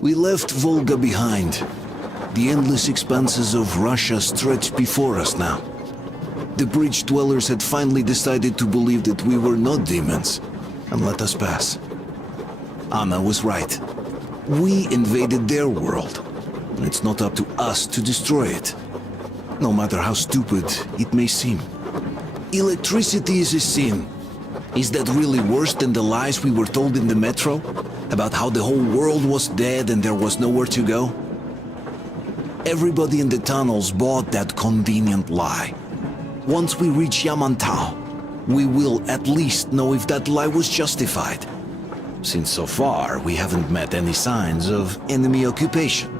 We left Volga behind. The endless expanses of Russia stretched before us now. The bridge dwellers had finally decided to believe that we were not demons, and let us pass. Anna was right. We invaded their world, and it's not up to us to destroy it, no matter how stupid it may seem. Electricity is a sin. Is that really worse than the lies we were told in the metro? About how the whole world was dead and there was nowhere to go? Everybody in the tunnels bought that convenient lie. Once we reach Yamantau, we will at least know if that lie was justified. Since so far, we haven't met any signs of enemy occupation.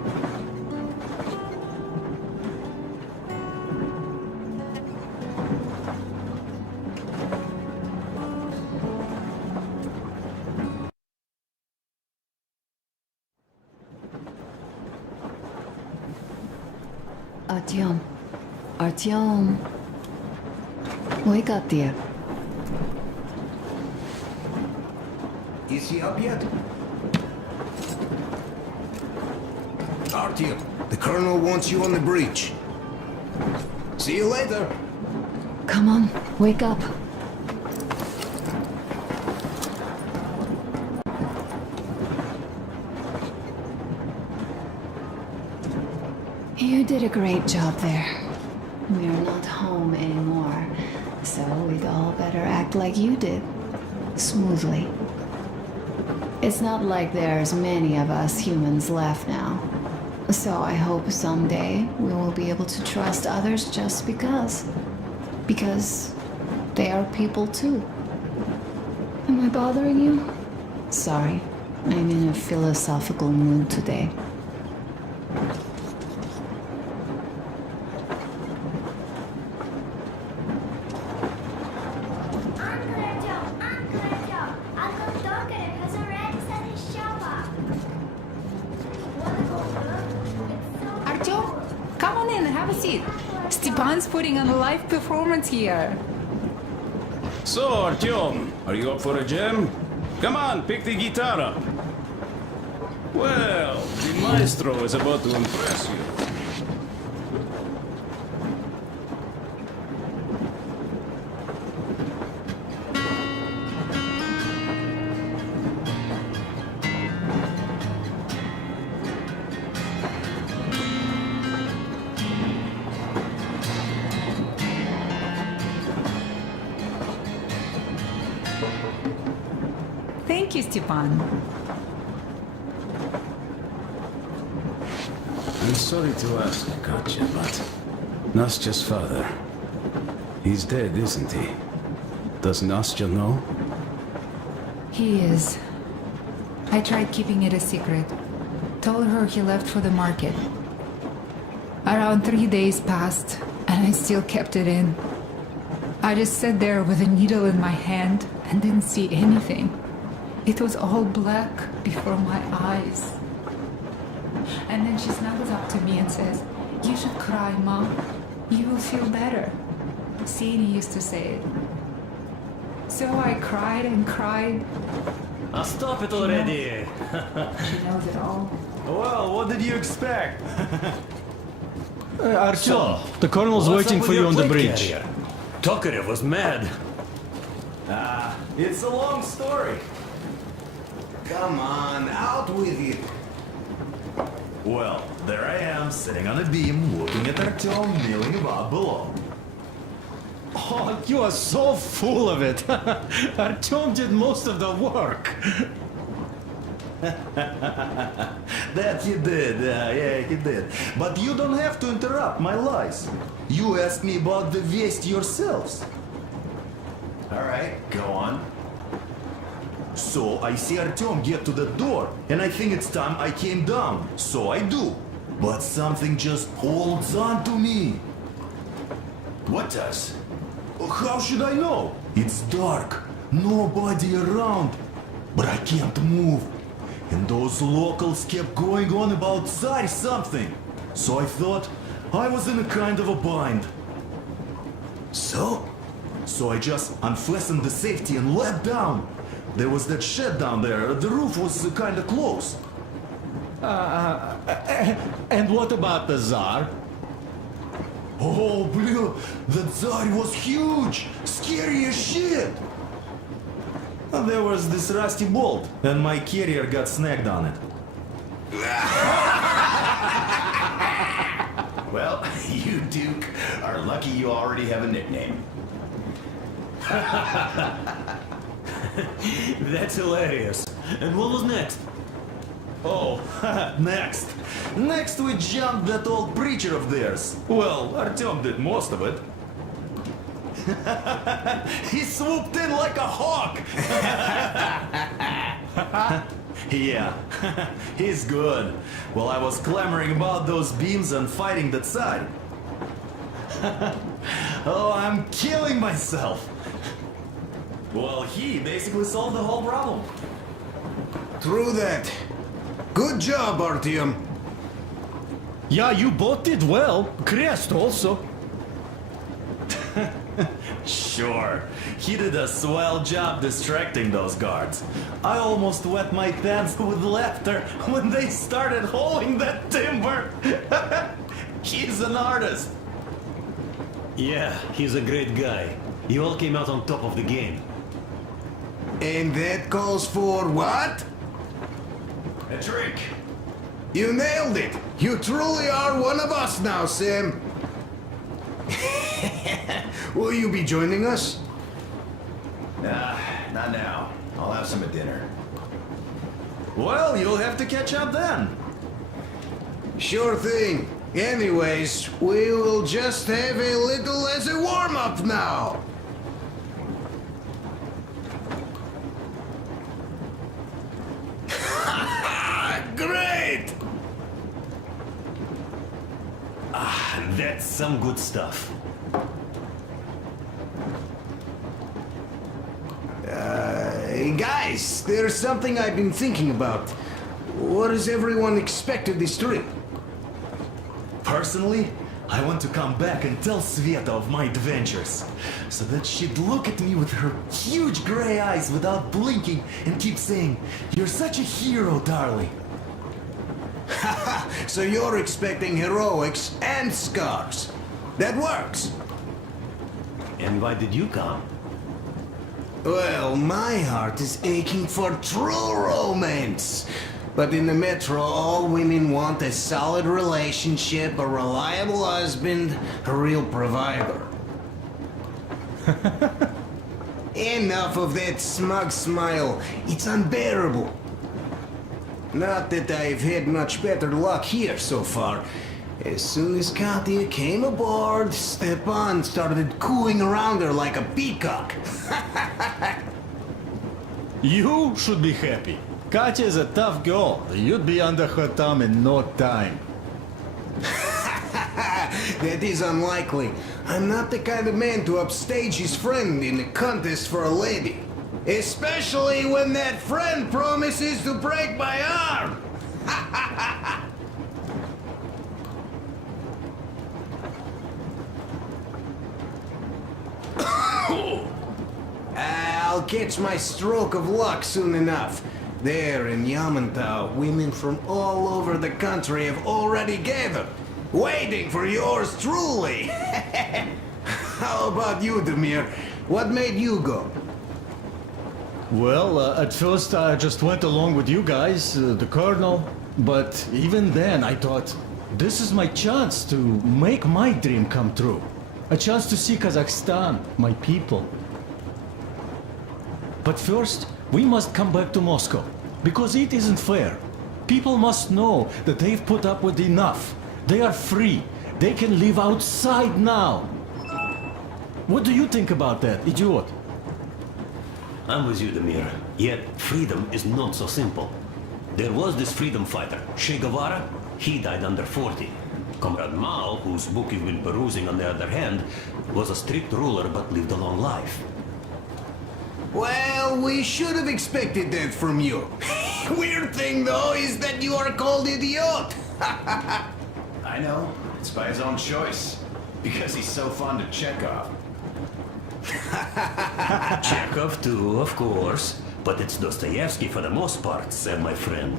Artyom. Artyom. Wake up, dear. Is he up yet? Artyom, the colonel wants you on the breach. See you later. Come on, wake up. You did a great job there. We're not home anymore, so we'd all better act like you did. Smoothly. It's not like there's many of us humans left now. So I hope someday we will be able to trust others just because. Because they are people too. Am I bothering you? Sorry, I'm in a philosophical mood today. Come on in, have a seat. Stepan's putting on a live performance here. So, Artyom, are you up for a jam? Come on, pick the guitar up. Well, the maestro is about to impress you. Thank you, Stepan. I'm sorry to ask, Katya, but Nastya's father, he's dead, isn't he? Does Nastya know? He is. I tried keeping it a secret. Told her he left for the market. Around 3 days passed, and I still kept it in. I just sat there with a needle in my hand and didn't see anything. It was all black before my eyes. And then she snuggles up to me and says, "You should cry, Mom. You will feel better." Sadie used to say it. So I cried and cried. Stop it already! She knows it all. Well, what did you expect? Artyom, the colonel's What's waiting up for with you your on the plate bridge. carrier? Tokarev was mad. It's a long story. Come on, out with it. Well, there I am, sitting on a beam, looking at Artyom kneeling above below. Oh, you are so full of it. Artyom did most of the work. That he did, yeah, he did. But you don't have to interrupt my lies. You asked me about the Vest yourselves. Alright, go on. So I see Artyom get to the door, and I think it's time I came down. So I do. But something just holds on to me. What does? How should I know? It's dark, nobody around. But I can't move. And those locals kept going on about Tsar something. So I thought I was in a kind of a bind. So I just unfastened the safety and leapt down. There was that shed down there. The roof was kind of close. And what about the Tsar? Oh, blue, the Tsar was huge, scary as shit. And there was this rusty bolt, and my carrier got snagged on it. Well, you, Duke, are lucky you already have a nickname. That's hilarious. And what was next? Oh, next. Next we jumped that old preacher of theirs. Well, Artyom did most of it. He swooped in like a hawk. Yeah, he's good. While I was clamoring about those beams and fighting that side. Oh, I'm killing myself. Well, he basically solved the whole problem. True that. Good job, Artyom. Yeah, you both did well. Crest also. Sure, he did a swell job distracting those guards. I almost wet my pants with laughter when they started hauling that timber. He's an artist. Yeah, he's a great guy. You all came out on top of the game. And that calls for what? A drink. You nailed it. You truly are one of us now, Sam. Will you be joining us? Nah, not now. I'll have some at dinner. Well, you'll have to catch up then. Sure thing. Anyways, we will just have a little as a warm-up now. Great! That's some good stuff. Hey guys, there's something I've been thinking about. What does everyone expect of this trip? Personally, I want to come back and tell Sveta of my adventures, so that she'd look at me with her huge gray eyes without blinking and keep saying, "You're such a hero, darling." So you're expecting heroics and scars. That works. And why did you come? Well, my heart is aching for true romance. But in the metro, all women want a solid relationship, a reliable husband, a real provider. Enough of that smug smile. It's unbearable. Not that I've had much better luck here so far. As soon as Katya came aboard, Stepan started cooing around her like a peacock. You should be happy. Katya is a tough girl. You'd be under her thumb in no time. That is unlikely. I'm not the kind of man to upstage his friend in a contest for a lady. Especially when that friend promises to break my arm. I'll catch my stroke of luck soon enough. There in Yamantau, women from all over the country have already gathered, waiting for yours truly. How about you, Demir? What made you go? Well, at first I just went along with you guys, the Colonel. But even then I thought, this is my chance to make my dream come true. A chance to see Kazakhstan, my people. But first, we must come back to Moscow, because it isn't fair. People must know that they've put up with enough. They are free. They can live outside now. What do you think about that, idiot? I'm with you, Demir. Yet, freedom is not so simple. There was this freedom fighter, Che Guevara. He died under 40. Comrade Mao, whose book you've been perusing on the other hand, was a strict ruler but lived a long life. Well, we should have expected that from you. Weird thing, though, is that you are called idiot. I know. It's by his own choice. Because he's so fond of Chekhov. Chekhov too, of course. but it's Dostoevsky for the most part, said my friend.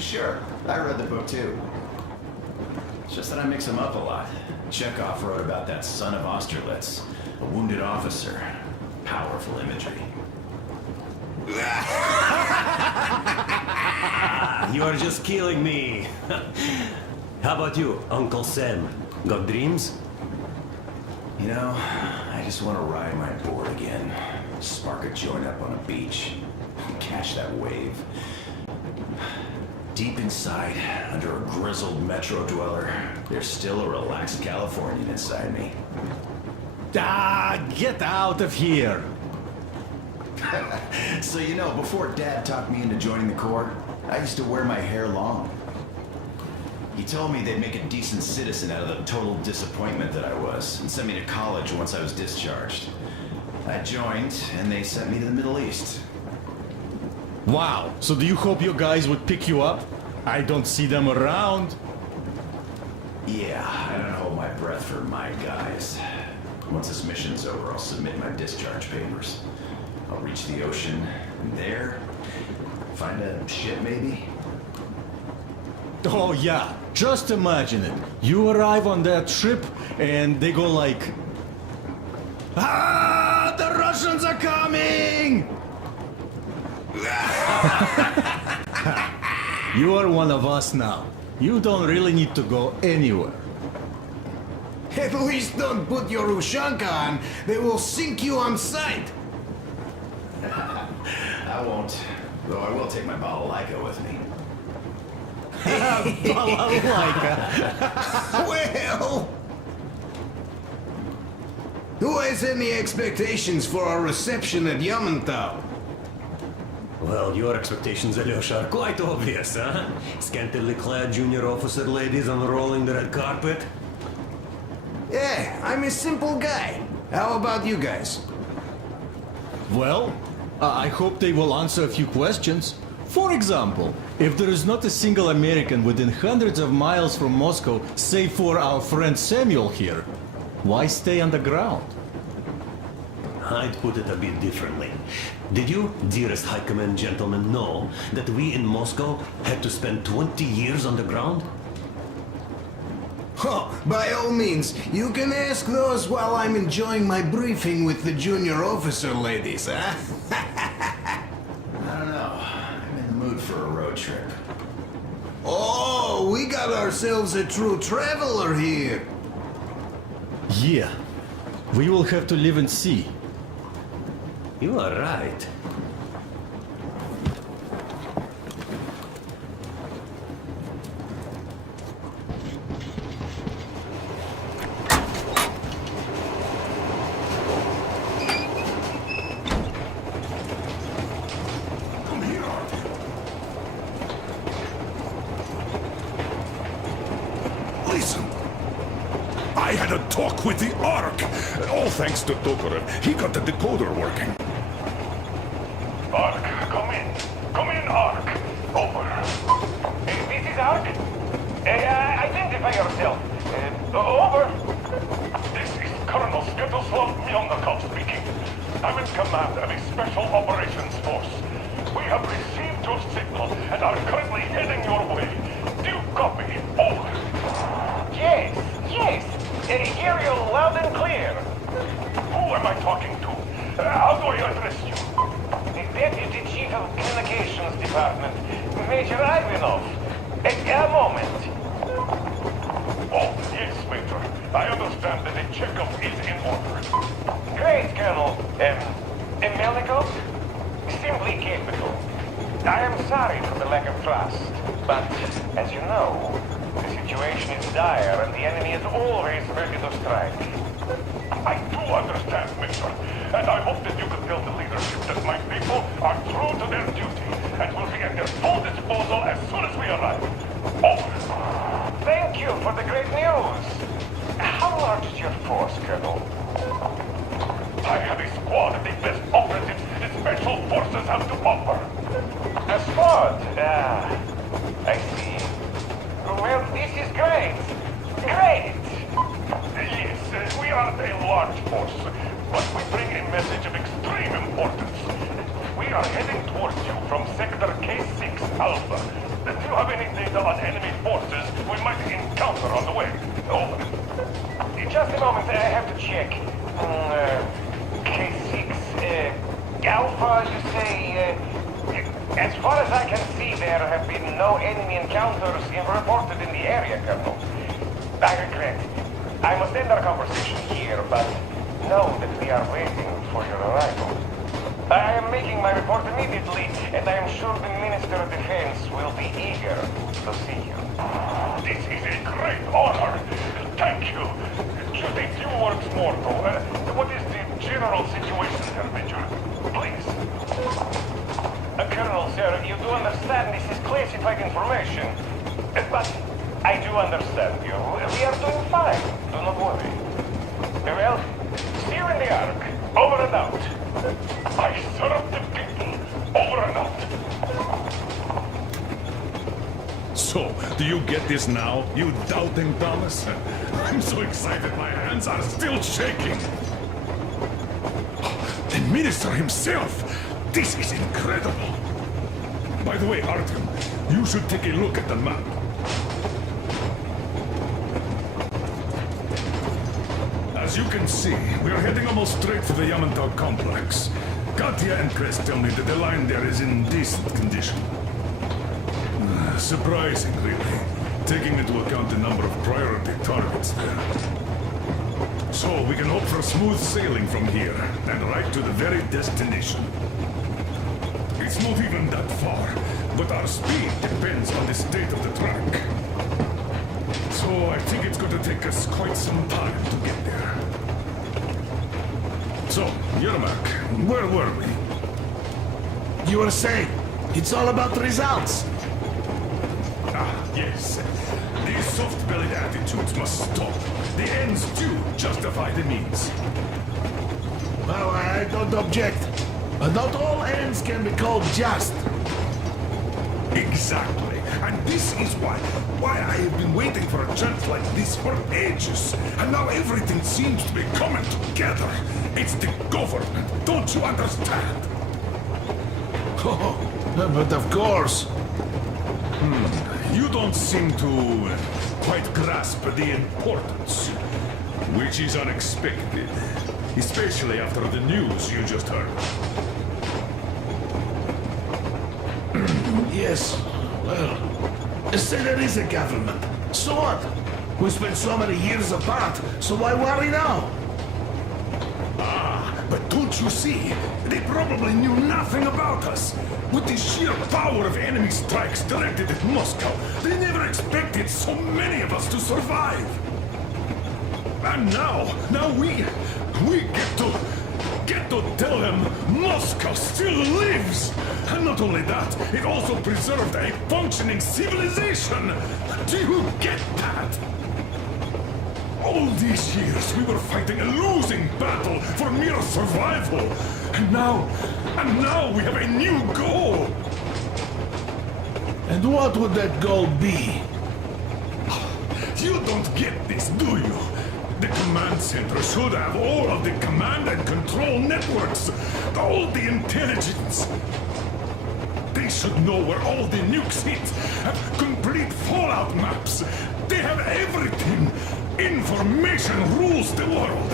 Sure, I read the book too. It's just that I mix them up a lot. Chekhov wrote about that son of Austerlitz, a wounded officer. Powerful imagery. You are just killing me. How about you, Uncle Sam? Got dreams? You know, I just want to ride my board again. Spark a joint up on a beach. Catch that wave. Deep inside, under a grizzled metro dweller, there's still a relaxed Californian inside me. Ah, get out of here! So you know, before Dad talked me into joining the Corps, I used to wear my hair long. He told me they'd make a decent citizen out of the total disappointment that I was, and sent me to college once I was discharged. I joined, and they sent me to the Middle East. Wow, so do you hope your guys would pick you up? I don't see them around. Yeah, I don't hold my breath for my guys. Once this mission's over, I'll submit my discharge papers. I'll reach the ocean, and there, find a ship maybe? Oh yeah, just imagine it. You arrive on that ship and they go like... Ah, the Russians are coming! You are one of us now. You don't really need to go anywhere. At least don't put your Ushanka on. They will sink you on sight. I won't, though I will take my balalaika with me. Well... Who has any expectations for our reception at Yamantau? Well, your expectations, Alyosha, are quite obvious, huh? Scantily clad junior officer ladies unrolling the red carpet. Yeah, I'm a simple guy. How about you guys? Well, I hope they will answer a few questions. For example, if there is not a single American within hundreds of miles from Moscow, save for our friend Samuel here, why stay underground? I'd put it a bit differently. Did you, dearest High Command gentlemen, know that we in Moscow had to spend 20 years underground? Oh, by all means, you can ask those while I'm enjoying my briefing with the junior officer ladies, huh? I don't know. I'm in the mood for a road trip. Oh, we got ourselves a true traveler here. Yeah, we will have to live and see. You are right. Listen. I had a talk with the Ark. All thanks to Tokarev. He got the decoder working. Ark, come in. Come in, Ark. Over. This is Ark? Identify yourself. Over. This is Colonel Skittleslow Myelnikov speaking. I'm in command of a special operations force. We have received your signal and are currently heading your way. Do you copy? Over. Yes. Hear you loud and clear. Who am I talking to? How do I address you? The Deputy Chief of Communications Department, Major Ivanov. A moment. Oh, yes, Major. I understand that the checkup is in order. Great, Colonel. Melnikov? Simply capable. I am sorry for the lack of trust, but, as you know, the situation is dire and the enemy is always ready to strike. I do understand, Major, and I hope that you can tell the leadership that my people are true to their duty and will be at their full disposal as soon as we arrive. Over. Thank you for the great news. How large is your force, Colonel? I have a squad of the best operatives the Special Forces have to offer. A squad? I see. Well, this is great. Great! Yes, we are a large force, but we bring a message of extreme importance. Sector K6 Alpha. Do you have any data on enemy forces we might encounter on the way? Over. Just a moment, I have to check. K6, Alpha, you say, as far as I can see, there have been no enemy encounters reported in the area, Colonel. I regret. I must end our conversation here, but know that we are waiting for your arrival. I am making my report immediately, and I am sure the Minister of Defense will be eager to see you. This is a great honor. Thank you. Just a few words more, though. What is the general situation here, Major? Please. Colonel, sir, you do understand this is classified information. But I do understand you. We are doing fine. Do not worry. Well, see you in the Ark. Over and out. I serve the people. Over and out. So, do you get this now, you doubting Thomas? I'm so excited my hands are still shaking. The minister himself! This is incredible! By the way, Artyom, you should take a look at the map. As you can see, we are heading almost straight for the Yamantau complex. Katya and Crest tell me that the line there is in decent condition. Surprising, really, taking into account the number of priority targets there. So, we can hope for smooth sailing from here, and right to the very destination. It's not even that far, but our speed depends on the state of the track. So, I think it's going to take us quite some time to get there. So, Yermak, where were we? You were saying, it's all about the results. Yes. These soft-bellied attitudes must stop. The ends do justify the means. Well, I don't object. But not all ends can be called just. Exactly. And this is why I have been waiting for a chance like this for ages. And now everything seems to be coming together. It's the government. Don't you understand? Oh, but of course. You don't seem to quite grasp the importance, which is unexpected, especially after the news you just heard. Yes, well, say there is a government. So what? We spent so many years apart, so why worry now? But don't you see? They probably knew nothing about us. With the sheer power of enemy strikes directed at Moscow, they never expected so many of us to survive. And now we get to tell them Moscow still lives. And not only that, it also preserved a functioning civilization. Do you get that? All these years we were fighting a losing battle for mere survival. And now we have a new goal. And what would that goal be? You don't get this, do you? The command center should have all of the command and control networks, all the intelligence. They should know where all the nukes hit, have complete fallout maps. They have everything. Information rules the world.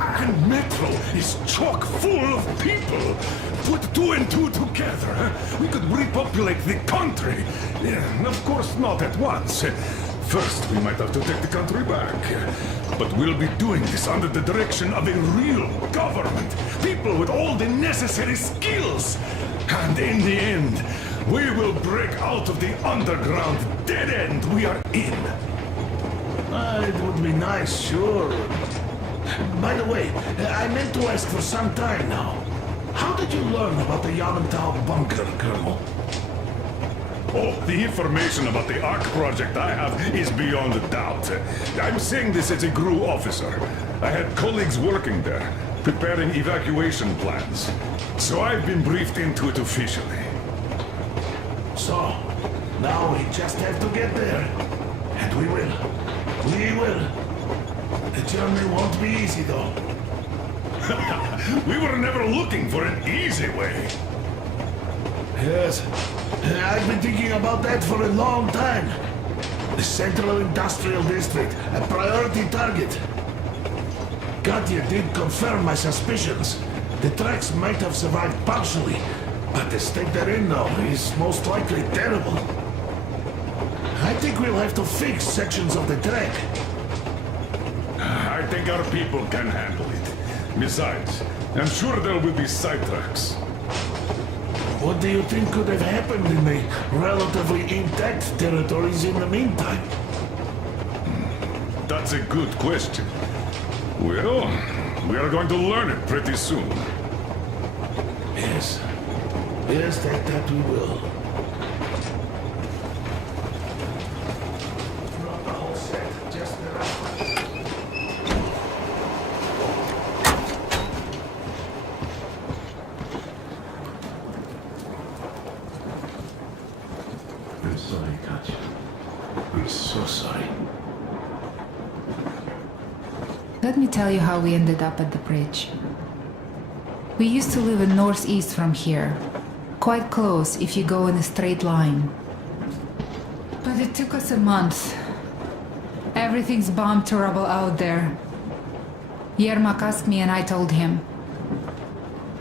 And Metro is chock full of people. Put two and two together, we could repopulate the country. Yeah, of course not at once. First, we might have to take the country back. But we'll be doing this under the direction of a real government. People with all the necessary skills. And in the end, we will break out of the underground dead end we are in. It would be nice, sure. By the way, I meant to ask for some time now. How did you learn about the Yamantau bunker, Colonel? Oh, the information about the Ark project I have is beyond a doubt. I'm saying this as a GRU officer. I had colleagues working there, preparing evacuation plans. So I've been briefed into it officially. So, now we just have to get there. And we will. We will. The journey won't be easy, though. We were never looking for an easy way. Yes, I've been thinking about that for a long time. The Central Industrial District, a priority target. Katya did confirm my suspicions. The tracks might have survived partially, but the state they're in now is most likely terrible. I think we'll have to fix sections of the track. I think our people can handle it. Besides, I'm sure there will be sidetracks. What do you think could have happened in the relatively intact territories in the meantime? That's a good question. Well, we are going to learn it pretty soon. Yes. Yes, that we will. Not the whole set, just the I'm sorry, Katya. I'm so sorry. Let me tell you how we ended up at the bridge. We used to live in northeast from here, quite close if you go in a straight line. But it took us a month. Everything's bombed to rubble out there. Yermak asked me and I told him.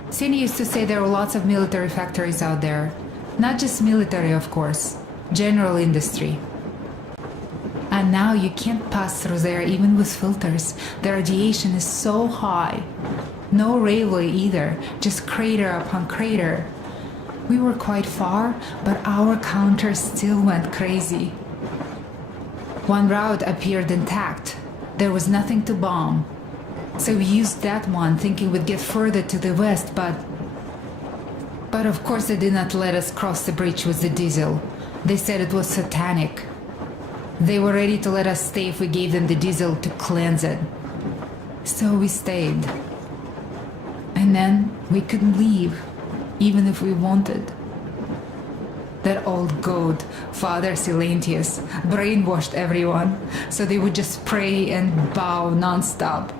Sini used to say there were lots of military factories out there. Not just military, of course. General industry. And now you can't pass through there even with filters. The radiation is so high. No railway either, just crater upon crater. We were quite far, but our counter still went crazy. One route appeared intact. There was nothing to bomb. So we used that one, thinking we'd get further to the west, but of course they did not let us cross the bridge with the diesel. They said it was satanic. They were ready to let us stay if we gave them the diesel to cleanse it. So we stayed. And then we couldn't leave, even if we wanted. That old goat, Father Silentius, brainwashed everyone, so they would just pray and bow non-stop.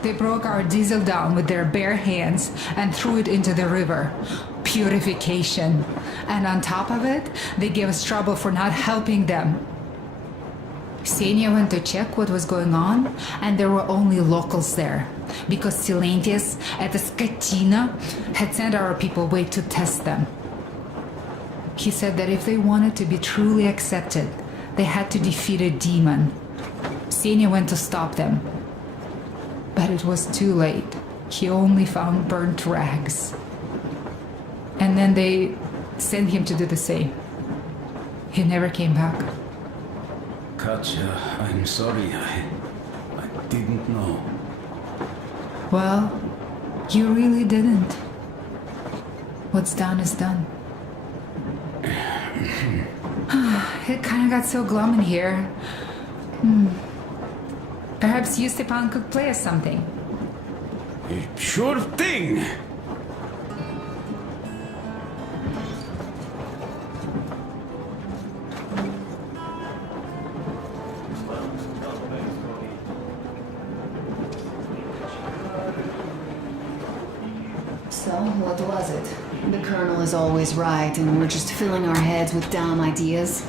They broke our diesel down with their bare hands and threw it into the river. Purification. And on top of it, they gave us trouble for not helping them. Senia went to check what was going on, and there were only locals there, because Silentius at the Skatina had sent our people away to test them. He said that if they wanted to be truly accepted, they had to defeat a demon. Senia went to stop them. But it was too late. He only found burnt rags. And then they sent him to do the same. He never came back. Katya, I'm sorry. I didn't know. Well, you really didn't. What's done is done. It kind of got so glum in here. Perhaps you, Stepan, could play us something. Sure thing! So, what was it? The Colonel is always right, and we're just filling our heads with dumb ideas.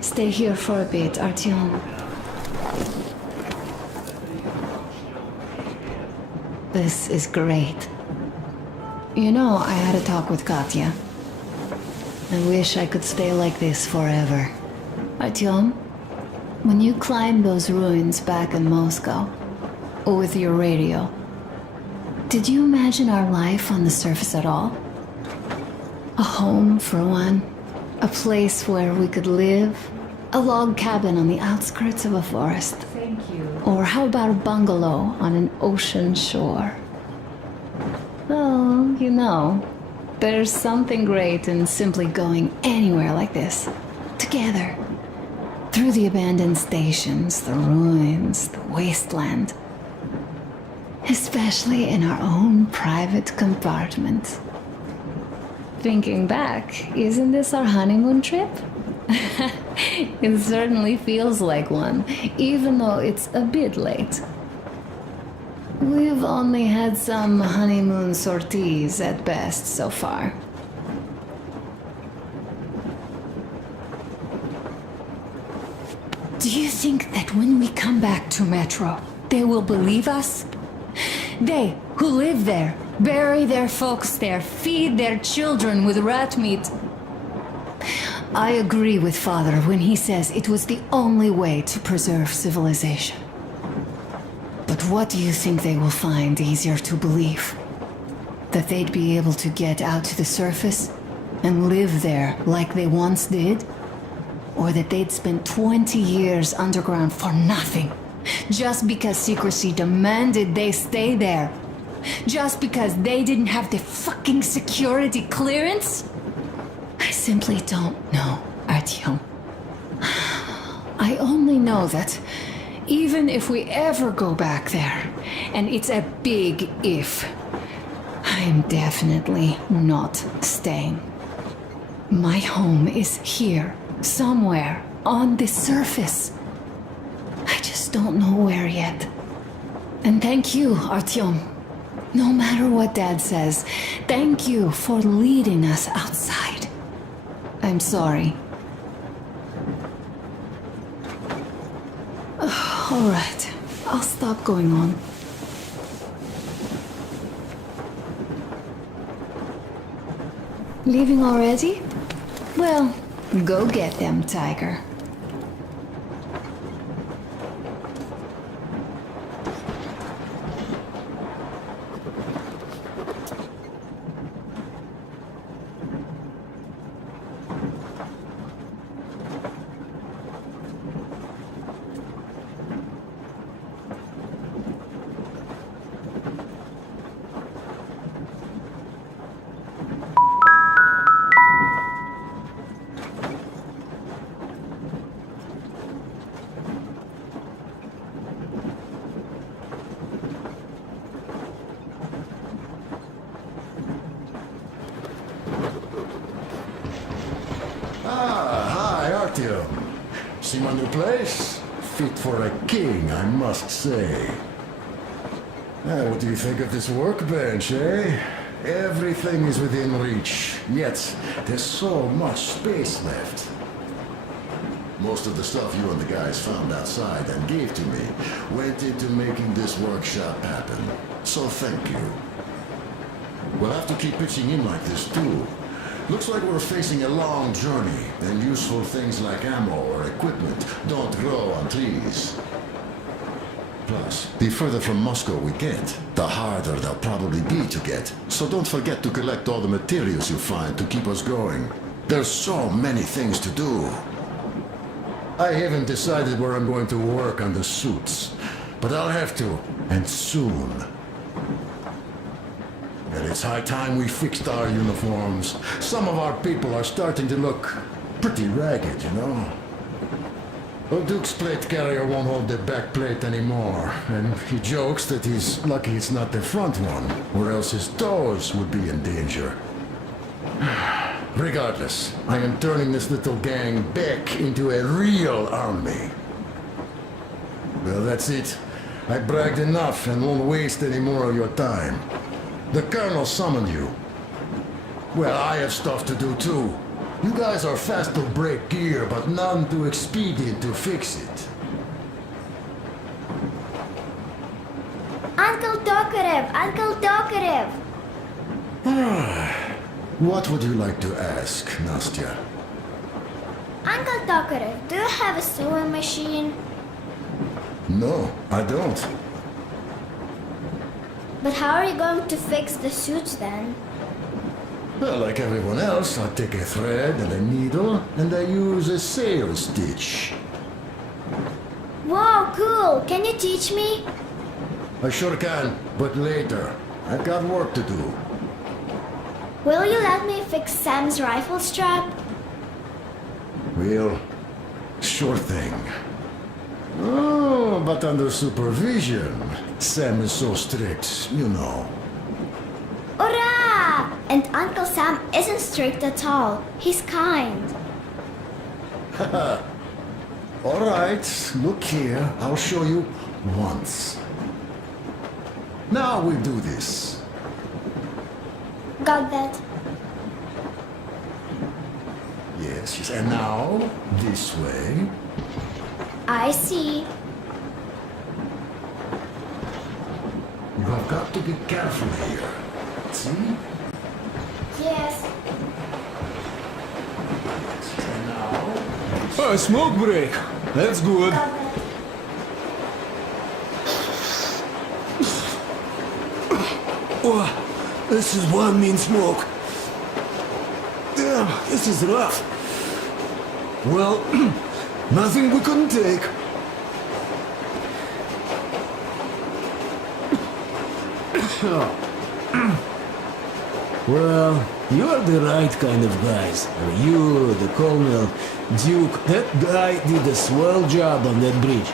Stay here for a bit, Artyom. This is great. You know, I had a talk with Katya. I wish I could stay like this forever. Artyom, when you climbed those ruins back in Moscow, with your radio, did you imagine our life on the surface at all? A home, for one. A place where we could live. A log cabin on the outskirts of a forest. Thank you. Or how about a bungalow on an ocean shore? Well, you know, there's something great in simply going anywhere like this. Together. Through the abandoned stations, the ruins, the wasteland. Especially in our own private compartment. Thinking back, isn't this our honeymoon trip? It certainly feels like one, even though it's a bit late. We've only had some honeymoon sorties at best so far. Do you think that when we come back to Metro, they will believe us? They, who live there, bury their folks there, feed their children with rat meat. I agree with Father when he says it was the only way to preserve civilization. But what do you think they will find easier to believe? That they'd be able to get out to the surface and live there like they once did? Or that they'd spend 20 years underground for nothing, just because secrecy demanded they stay there? Just because they didn't have the fucking security clearance? I simply don't know, Artyom. I only know that even if we ever go back there, and it's a big if, I'm definitely not staying. My home is here, somewhere on the surface. I just don't know where yet. And thank you, Artyom. No matter what Dad says, thank you for leading us outside. I'm sorry. All right, I'll stop going on. Leaving already? Well, go get them, Tiger. See my new place? Fit for a king, I must say. What do you think of this workbench, eh? Everything is within reach, yet there's so much space left. Most of the stuff you and the guys found outside and gave to me went into making this workshop happen. So thank you. We'll have to keep pitching in like this too. Looks like we're facing a long journey, and useful things like ammo or equipment don't grow on trees. Plus, the further from Moscow we get, the harder they'll probably be to get. So don't forget to collect all the materials you find to keep us going. There's so many things to do. I haven't decided where I'm going to work on the suits, but I'll have to, and soon. And it's high time we fixed our uniforms. Some of our people are starting to look pretty ragged, you know? Well, Duke's plate carrier won't hold the back plate anymore, and he jokes that he's lucky it's not the front one, or else his toes would be in danger. Regardless, I am turning this little gang back into a real army. Well, that's it. I bragged enough and won't waste any more of your time. The Colonel summoned you. Well, I have stuff to do too. You guys are fast to break gear, but none too expedient to fix it. Uncle Tokarev! Uncle Tokarev! What would you like to ask, Nastya? Uncle Tokarev, do you have a sewing machine? No, I don't. But how are you going to fix the suits then? Well, like everyone else, I take a thread and a needle, and I use a sail stitch. Wow, cool! Can you teach me? I sure can, but later. I've got work to do. Will you let me fix Sam's rifle strap? Well, sure thing. Oh, but under supervision. Sam is so strict, you know. Hurrah! And Uncle Sam isn't strict at all. He's kind. All right, look here. I'll show you once. Now we do this. Got that. Yes, and now this way. I see. You have got to be careful here. See? Yes. And now. Oh, smoke break. That's good. Got that. Oh, this is one mean smoke. Damn, this is rough. Well, nothing we couldn't take. Well, you're the right kind of guys. You, the Colonel, Duke, that guy did a swell job on that bridge.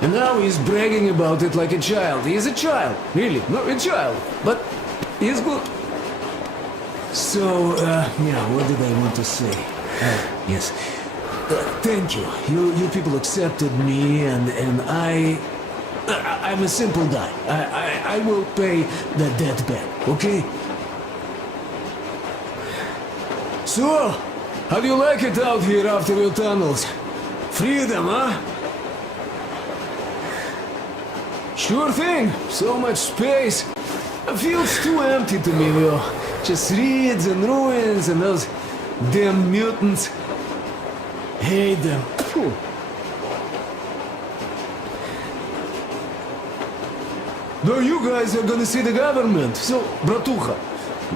And now he's bragging about it like a child. He is a child, really, not a child, but he's good. So, yeah, what did I want to say? Yes, thank you. You people accepted me, and I'm a simple guy. I will pay the debt back, okay? So, how do you like it out here after your tunnels? Freedom, huh? Sure thing. So much space. It feels too empty to me, though. Just reeds and ruins and those damn mutants. Hate them. Phew. No, you guys are gonna see the government. So, bratucha,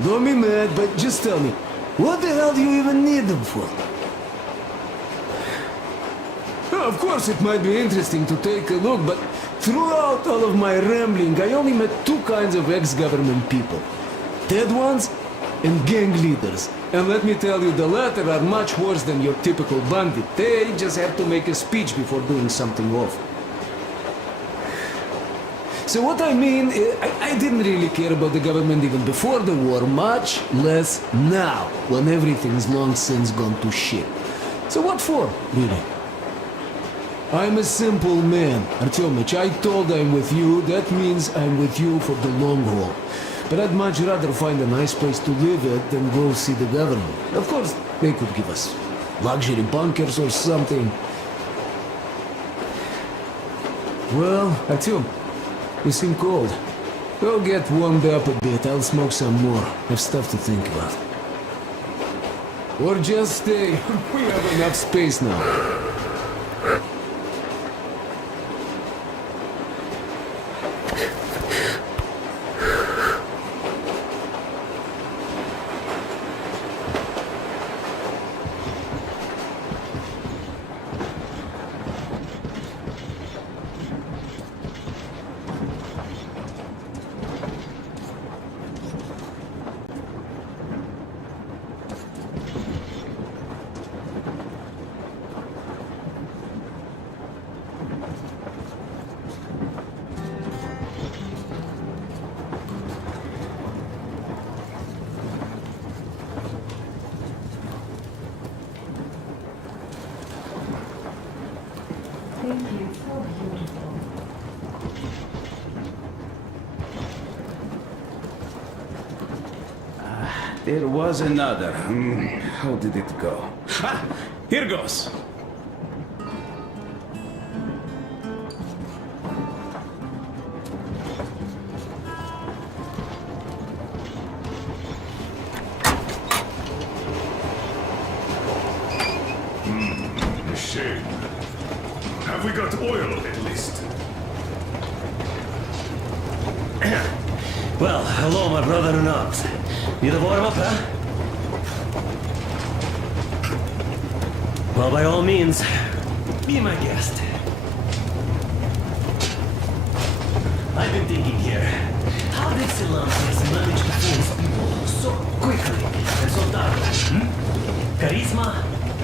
don't be mad, but just tell me, what the hell do you even need them for? Of course, it might be interesting to take a look, but throughout all of my rambling, I only met two kinds of ex-government people. Dead ones and gang leaders. And let me tell you, the latter are much worse than your typical bandit. They just have to make a speech before doing something awful. So what I mean, I didn't really care about the government even before the war, much less now, when everything's long since gone to shit. So what for, really? I'm a simple man, Artyomich. I told I'm with you, that means I'm with you for the long haul. But I'd much rather find a nice place to live at than go see the government. Of course, they could give us luxury bunkers or something. Well, Artyom, you seem cold. Go get warmed up a bit, I'll smoke some more. I've stuff to think about. Or just stay. We have enough space now. There was another. How did it go? Ah! Here goes! A shame. Have we got oil at least? Well, hello, my brother in arms. Need a warm up, huh? Well, by all means, be my guest. I've been thinking here, how did Silantes manage to fool his people so quickly and so darkly? Charisma?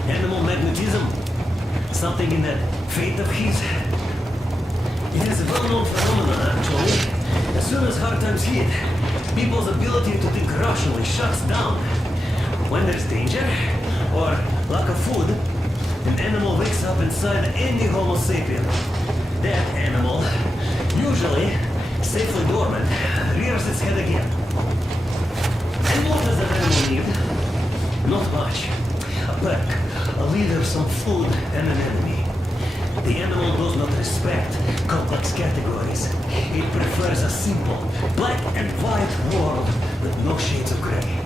Animal magnetism? Something in that fate of his? It is a well-known phenomenon, actually. As soon as hard times hit, people's ability to think rationally shuts down. When there's danger, or lack of food, an animal wakes up inside any Homo sapien. That animal usually saves his head again. And what does an animal need? Not much. A pack, a leader, some food, and an enemy. The animal does not respect complex categories. It prefers a simple, black and white world with no shades of gray.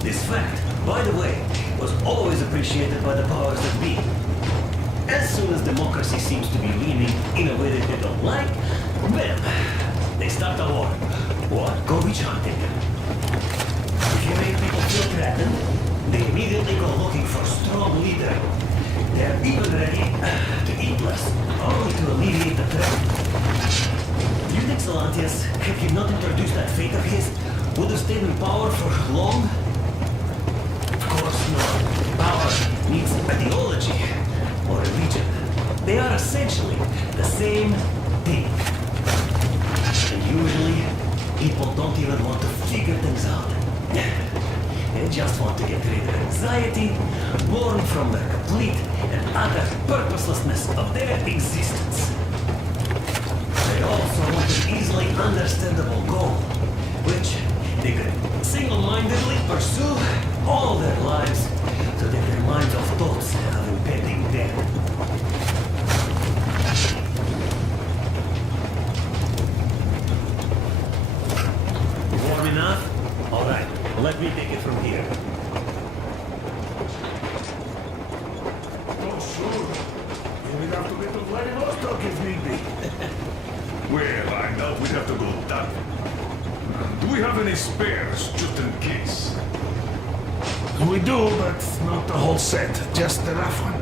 This fact, by the way, was always appreciated by the powers that be. As soon as democracy seems to be leaning in a way that they don't like, bam, they start a war. Or go witch hunting. If you make people feel threatened, they immediately go looking for a strong leader. They are even ready to eat less, only to alleviate the threat. Do you think Salantius, had he not introduced that fate of his, would have stayed in power for long? Of course not. Power needs ideology or religion. They are essentially the same thing. And usually, people don't even want to figure things out. They just want to get rid of anxiety, born from the complete and utter purposelessness of their existence. They also want an easily understandable goal, which they could single-mindedly pursue all their lives so that their minds of thoughts of impending death. Warm enough? All right, let me take it from here. Oh, sure. You will have to get to Vladivostok if need be. Well, I doubt we'd have to go that way. Do we have any spares, just in case? We do, but not the whole set. Just the rough one.